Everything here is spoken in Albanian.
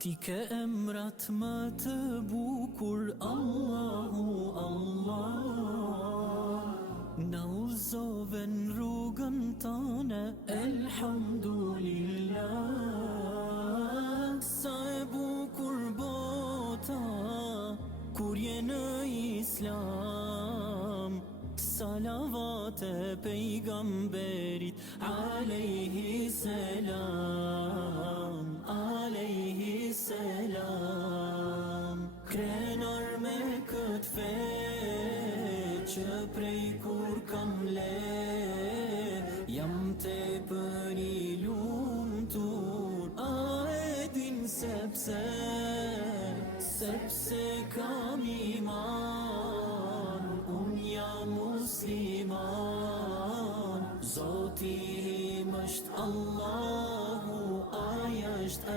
Ti ke emrat më të bukur, Allahu Allah. Na udhëzove në rrugën tëne, elhamdulillah. Sa e bukur bota kur je në Islam. Salavat e pejgamberit alejhi selam, alejhi selam. Krenar me këtë fe që prej kur kam le, jam te për i lumtur. A e din sepse kam iman, unë jam musliman. Zoti im është Allahu, ai është